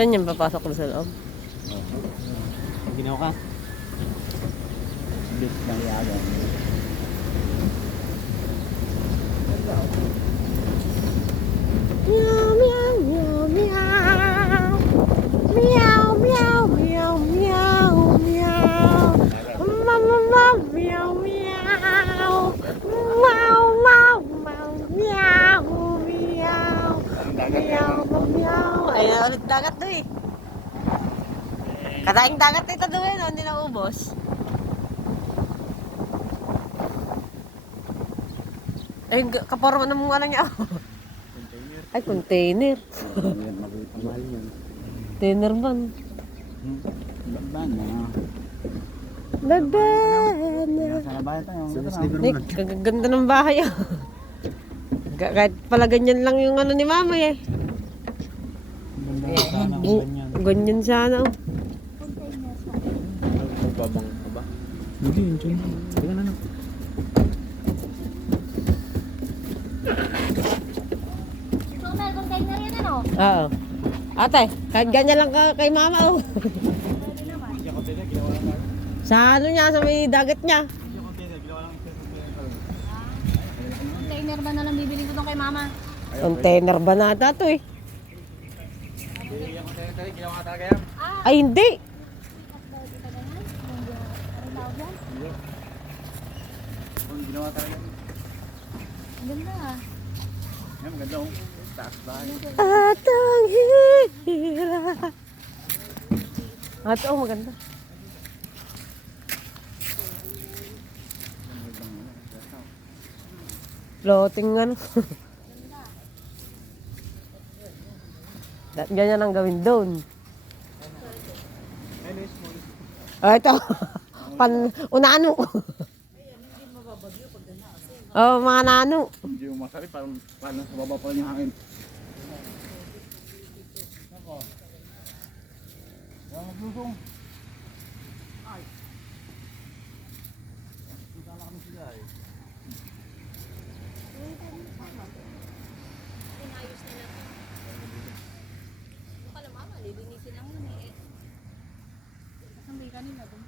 Saan yan papasok na sa loob? Ginawa ka? Bit ng yaga. Meow, meow, meow, meow. Meow, meow, meow, meow, meow. Mama, mama, meow, meow. Meow, meow, meow, meow, meow. Meow, meow. Ay, ulit dagat to eh. Kadaing dagat ito doon, no? Hindi na ubos. Ay, kaporma na mong ano niya. Ay, container. Mahal yun. Container van. Ban na. Babana. Sa labayan tayo. Nick, kagaganda ng bahay ah. Kahit pala ganyan lang yung ano ni mama eh. Ganyan sana oh. Babang ka ba? Hindi, yun dyan. Tingnan na. So, may container yan ano? Oo. Ate, kahit ganyan lang ka kay mama oh. Sa ano niya, sa may dagat niya. Container ba na lang bibili ko doon kay mama? Container ba nata to eh? Ay hindi. Ginawa talaga. Ang ganda ah. Yan, maganda oh. Taas bahay. At ang hirap. At oh, maganda. Floating ano. Ganyan ang gawin doon. Ah, ito. Unano. Oh, mga nano. Hindi yung masari, parang sa baba pa rin yung hangin. Ang maglusong. Ay. Kita na kami sila eh. Pinayos nila to. Baka lang mama, lilinisin lang yun eh. Kasang may kanina doon.